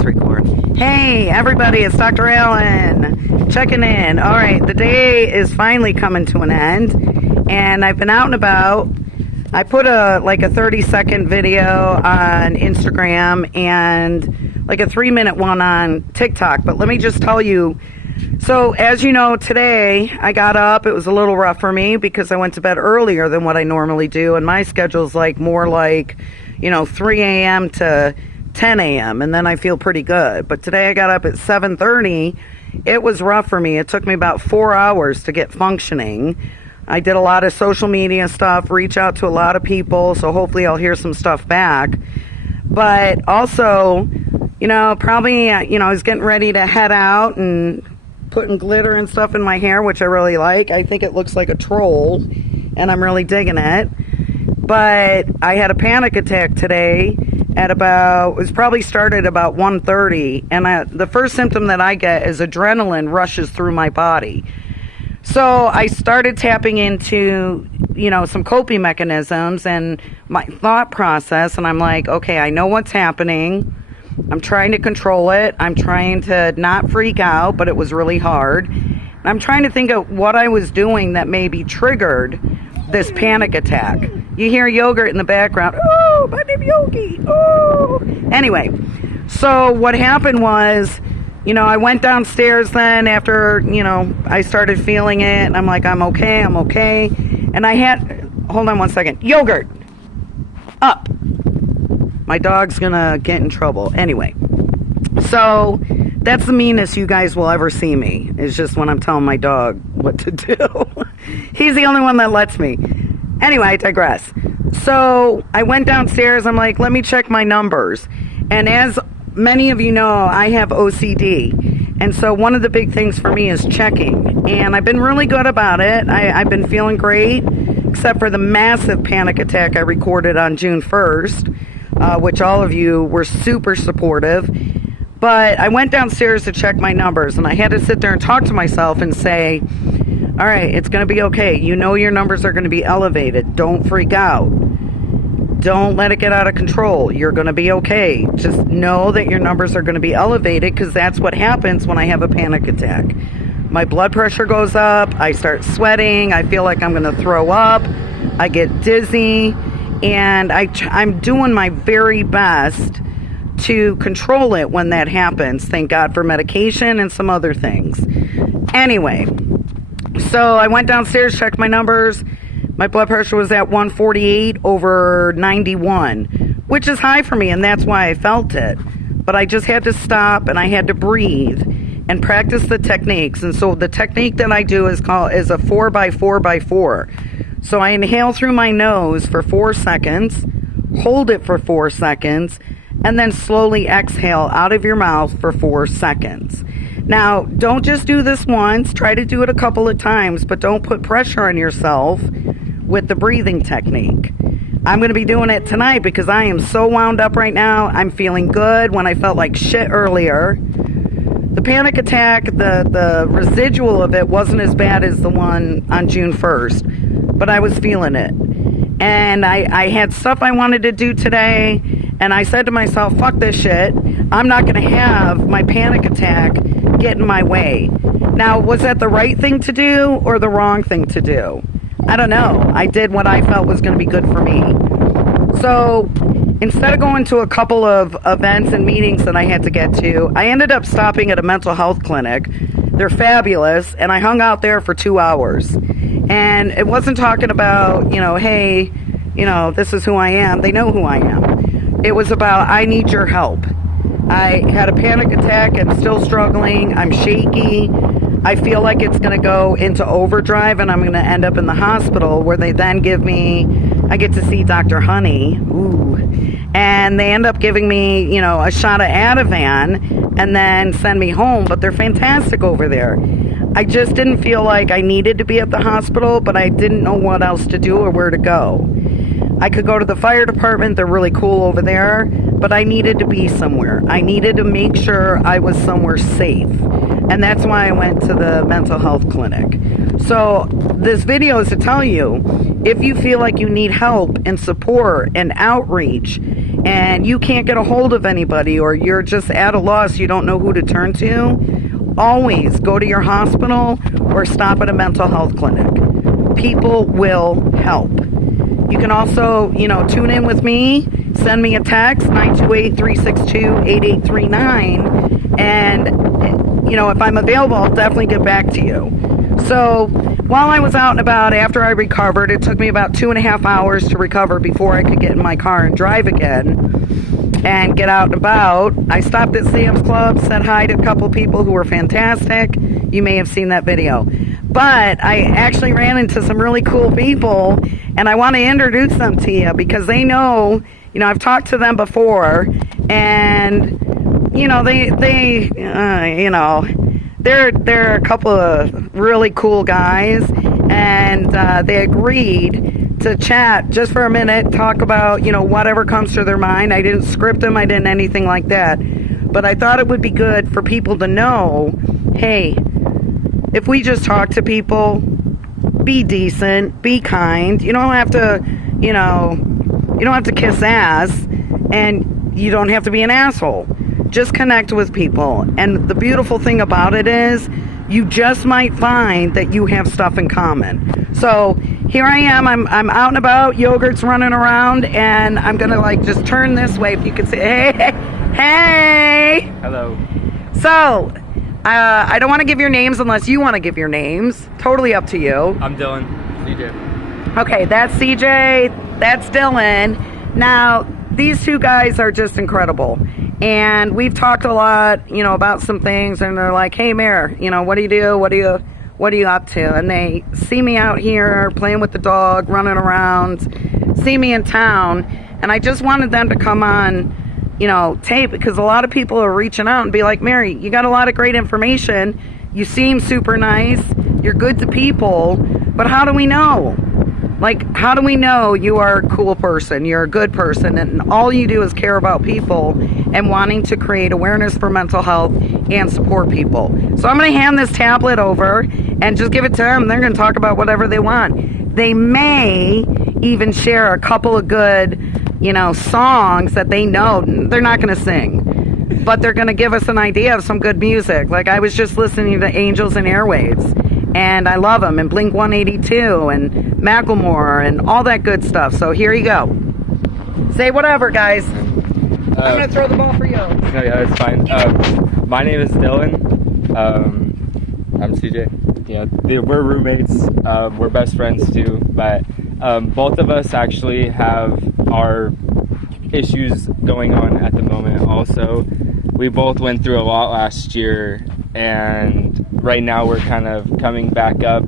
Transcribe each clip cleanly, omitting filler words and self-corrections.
always record. Hey, everybody, it's Dr. Allen checking in. All right, the day is finally coming to an end, and I've been out and about. I put a 30-second video on Instagram and like a 3-minute one on TikTok, but let me just tell you. So, as you know, today I got up. It was a little rough for me because I went to bed earlier than what I normally do, and my schedule's more 3 a.m. to 10 a.m., and then I feel pretty good. But today I got up at 7:30. It was rough for me. It took me about 4 hours to get functioning. I did a lot of social media stuff, reach out to a lot of people, so hopefully I'll hear some stuff back. But also, probably, I was getting ready to head out and putting glitter and stuff in my hair, which I really like. I think it looks like a troll, and I'm really digging it. But I had a panic attack today at it was probably started about 1:30, and the first symptom that I get is adrenaline rushes through my body. So I started tapping into, some coping mechanisms and my thought process, and I'm like, okay, I know what's happening. I'm trying to control it. I'm trying to not freak out, but it was really hard. And I'm trying to think of what I was doing that maybe triggered this panic attack. You hear yogurt in the background. Oh, my name Yogi. Oh. Anyway, so what happened was, I went downstairs then after, I started feeling it. And I'm like, I'm okay. And I had, hold on one second. Yogurt. Up. My dog's going to get in trouble. Anyway, so that's the meanest you guys will ever see me. It's just when I'm telling my dog what to do. He's the only one that lets me. Anyway, I digress. So I went downstairs. I'm like, let me check my numbers. And as many of you know, I have OCD. And so one of the big things for me is checking. And I've been really good about it. I've been feeling great, except for the massive panic attack I recorded on June 1st. Which all of you were super supportive. But I went downstairs to check my numbers, and I had to sit there and talk to myself and say, all right, it's going to be okay. Your numbers are going to be elevated. Don't freak out. Don't let it get out of control. You're going to be okay. Just know that your numbers are going to be elevated, because that's what happens when I have a panic attack. My blood pressure goes up. I start sweating. I feel like I'm going to throw up. I get dizzy. And I'm doing my very best to control it when that happens. Thank God for medication and some other things. Anyway, so I went downstairs, checked my numbers. My blood pressure was at 148/91, which is high for me, and that's why I felt it. But I just had to stop, and I had to breathe and practice the techniques. And so the technique that I do is a 4x4x4. So I inhale through my nose for 4 seconds, hold it for 4 seconds, and then slowly exhale out of your mouth for 4 seconds. Now, don't just do this once. Try to do it a couple of times, but don't put pressure on yourself with the breathing technique. I'm going to be doing it tonight because I am so wound up right now. I'm feeling good when I felt like shit earlier. The panic attack, the residual of it wasn't as bad as the one on June 1st. But I was feeling it. And I had stuff I wanted to do today, and I said to myself, fuck this shit. I'm not going to have my panic attack get in my way. Now, was that the right thing to do or the wrong thing to do? I don't know. I did what I felt was going to be good for me. So instead of going to a couple of events and meetings that I had to get to, I ended up stopping at a mental health clinic. They're fabulous, and I hung out there for 2 hours. And it wasn't talking about, hey, this is who I am. They know who I am. It was about, I need your help. I had a panic attack. I'm still struggling. I'm shaky. I feel like it's going to go into overdrive, and I'm going to end up in the hospital, where they then I get to see Dr. Honey. Ooh. And they end up giving me, a shot of Ativan and then send me home. But they're fantastic over there. I just didn't feel like I needed to be at the hospital, but I didn't know what else to do or where to go. I could go to the fire department. They're really cool over there. But I needed to be somewhere. I needed to make sure I was somewhere safe. And that's why I went to the mental health clinic. So this video is to tell you, if you feel like you need help and support and outreach and you can't get a hold of anybody, or you're just at a loss, you don't know who to turn to, always go to your hospital or stop at a mental health clinic. People will help. You can also, tune in with me, send me a text, 928-362-8839, and, if I'm available, I'll definitely get back to you. So while I was out and about after I recovered, it took me about 2.5 hours to recover before I could get in my car and drive again and get out and about. I stopped at Sam's Club, said hi to a couple people who were fantastic. You may have seen that video. But I actually ran into some really cool people, and I want to introduce them to you because they know, I've talked to them before, and, they're a couple of really cool guys, and they agreed to chat just for a minute, talk about, whatever comes to their mind. I didn't script them, I didn't anything like that. But I thought it would be good for people to know, hey, if we just talk to people, be decent, be kind. You don't have to, you don't have to kiss ass, and you don't have to be an asshole. Just connect with people. And the beautiful thing about it is you just might find that you have stuff in common. So here I am. I'm out and about. Yogurt's running around, and I'm going to just turn this way. If you could say, hey, hey. Hello. So I don't want to give your names unless you want to give your names. Totally up to you. I'm Dylan. CJ. Okay, that's CJ. That's Dylan. Now, these two guys are just incredible. And we've talked a lot, about some things, and they're like, hey, Mayor, what do you do? What are you up to? And they see me out here playing with the dog, running around, see me in town. And I just wanted them to come on, tape, because a lot of people are reaching out and be like, Mary, you got a lot of great information. You seem super nice. You're good to people. But how do we know? How do we know you are a cool person, you're a good person, and all you do is care about people and wanting to create awareness for mental health and support people? So I'm going to hand this tablet over and just give it to them. They're going to talk about whatever they want. They may even share a couple of good, songs that they know. They're not going to sing, but they're going to give us an idea of some good music. I was just listening to Angels and Airwaves, and I love them, and Blink 182 and Macklemore and all that good stuff. So here you go. Say whatever, guys. I'm going to throw the ball for you. No, yeah, it's fine. My name is Dylan. I'm CJ. Yeah, we're roommates. We're best friends too, but both of us actually have our issues going on at the moment also. We both went through a lot last year, and right now we're kind of coming back up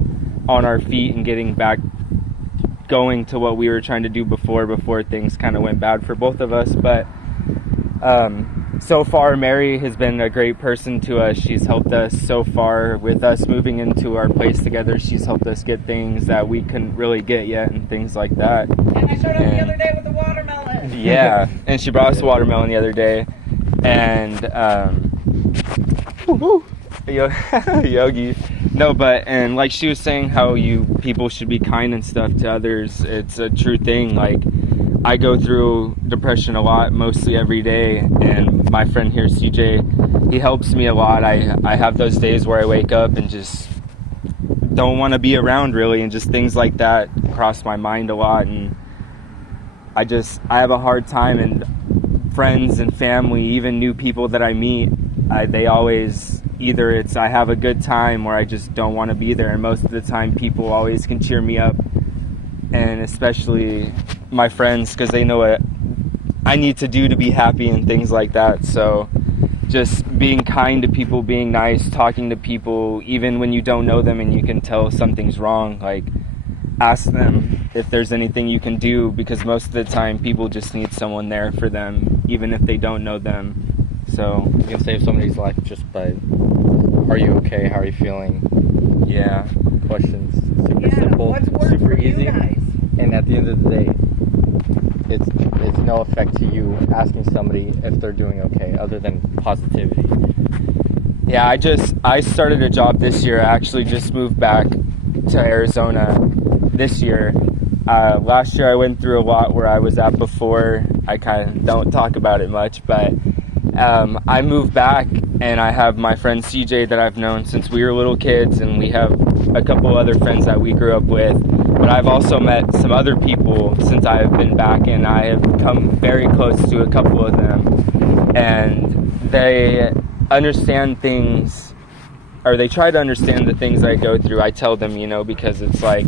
on our feet and getting back going to what we were trying to do before things kind of went bad for both of us. But so far, Mary has been a great person to us. She's helped us so far with us moving into our place together. She's helped us get things that we couldn't really get yet and things like that. And I showed up the other day with the watermelon. Yeah, and she brought us a watermelon the other day. And Yogi. No, but, and like she was saying, how people should be kind and stuff to others. It's a true thing. I go through depression a lot, mostly every day, and my friend here, CJ, he helps me a lot. I have those days where I wake up and just don't want to be around really, and just things like that cross my mind a lot, and I have a hard time, and friends and family, even new people that I meet, they always, either it's I have a good time or I just don't want to be there, and most of the time people always can cheer me up, and especially my friends, because they know what I need to do to be happy and things like that. So just being kind to people, being nice, talking to people, even when you don't know them and you can tell something's wrong, ask them if there's anything you can do, because most of the time people just need someone there for them, even if they don't know them. So you can save somebody's life just by, are you okay, how are you feeling? Yeah. Questions. Super simple, what's worked super for you easy. guys? And at the end of the day, it's no effect to you asking somebody if they're doing okay, other than positivity. Yeah, I started a job this year. I actually just moved back to Arizona this year. Last year I went through a lot where I was at before. I kind of don't talk about it much, but I moved back, and I have my friend CJ that I've known since we were little kids, and we have a couple other friends that we grew up with. But I've also met some other people since I have been back, and I have come very close to a couple of them, and they understand things, or they try to understand the things I go through. I tell them, because it's like,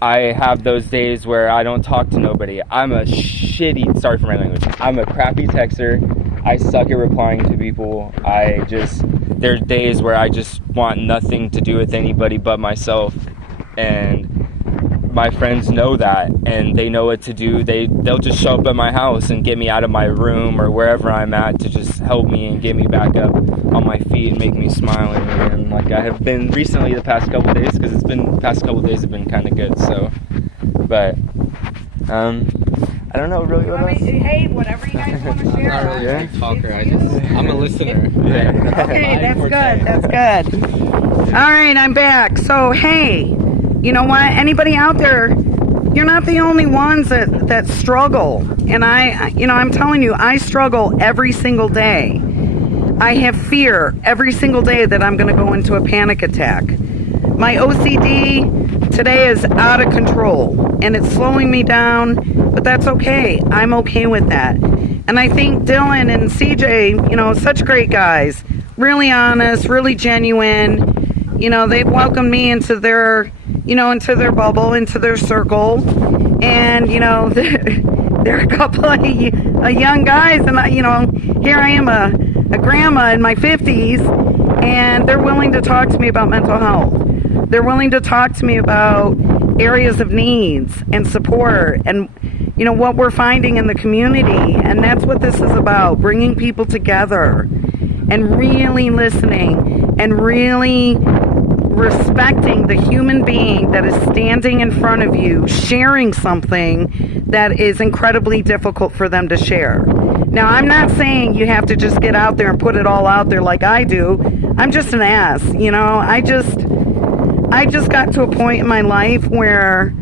I have those days where I don't talk to nobody. I'm a shitty, sorry for my language, I'm a crappy texter. I suck at replying to people. There's days where I just want nothing to do with anybody but myself, and my friends know that, and they know what to do. They'll just show up at my house and get me out of my room or wherever I'm at to just help me and get me back up on my feet and make me smile again, like I have been recently the past couple days, because the past couple days have been kind of good. So, but I don't know really what else. Hey, whatever you guys want to share. I'm not really a big talker. I'm a listener. Yeah. Okay, that's good. All right, I'm back. So, hey, you know what? Anybody out there, you're not the only ones that struggle. And I'm telling you, I struggle every single day. I have fear every single day that I'm going to go into a panic attack. My OCD today is out of control, and it's slowing me down, but that's okay. I'm okay with that. And I think Dylan and CJ, such great guys, really honest, really genuine. They've welcomed me into their bubble, into their circle. And, they're a couple of young guys, and here I am, a grandma in my 50s, and they're willing to talk to me about mental health. They're willing to talk to me about areas of needs and support and, what we're finding in the community. And that's what this is about, bringing people together and really listening and really respecting the human being that is standing in front of you, sharing something that is incredibly difficult for them to share. Now, I'm not saying you have to just get out there and put it all out there like I do. I'm just an ass, I just got to a point in my life where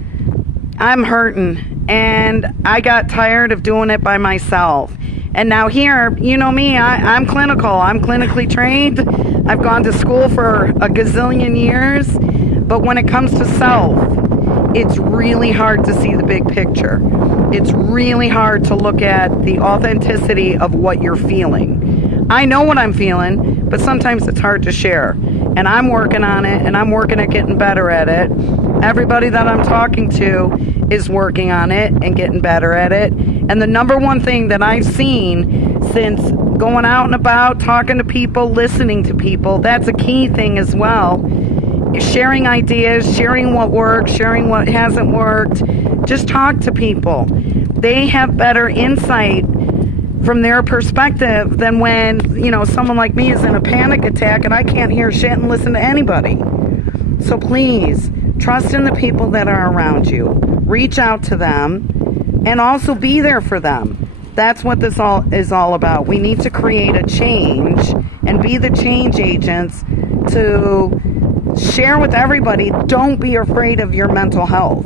I'm hurting, and I got tired of doing it by myself. And now here, me, I'm clinical. I'm clinically trained. I've gone to school for a gazillion years. But when it comes to self, it's really hard to see the big picture. It's really hard to look at the authenticity of what you're feeling. I know what I'm feeling, but sometimes it's hard to share. And I'm working on it, and I'm working at getting better at it. Everybody that I'm talking to is working on it and getting better at it. And the number one thing that I've seen since going out and about, talking to people, listening to people, that's a key thing as well. Sharing ideas, sharing what works, sharing what hasn't worked. Just talk to people. They have better insight from their perspective than when, someone like me is in a panic attack and I can't hear shit and listen to anybody. So please, trust in the people that are around you. Reach out to them and also be there for them. That's what this all is all about. We need to create a change and be the change agents to share with everybody. Don't be afraid of your mental health.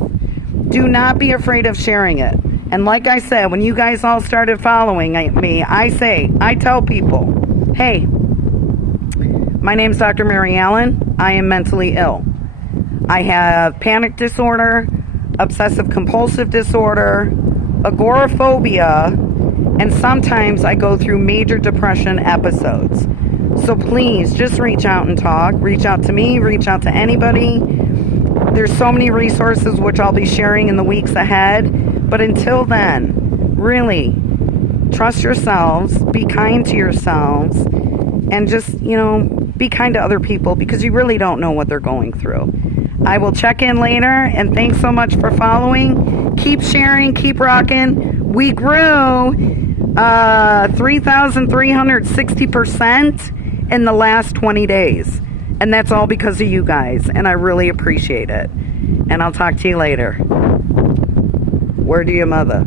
Do not be afraid of sharing it. And like I said, when you guys all started following me, I tell people, hey, my name's Dr. Mary Allen. I am mentally ill. I have panic disorder, obsessive compulsive disorder, agoraphobia, and sometimes I go through major depression episodes. So please just reach out and talk. Reach out to me, reach out to anybody. There's so many resources which I'll be sharing in the weeks ahead. But until then, really, trust yourselves, be kind to yourselves, and just, be kind to other people because you really don't know what they're going through. I will check in later, and thanks so much for following. Keep sharing, keep rocking. We grew 3,360% in the last 20 days. And that's all because of you guys, and I really appreciate it. And I'll talk to you later. Word to your mother.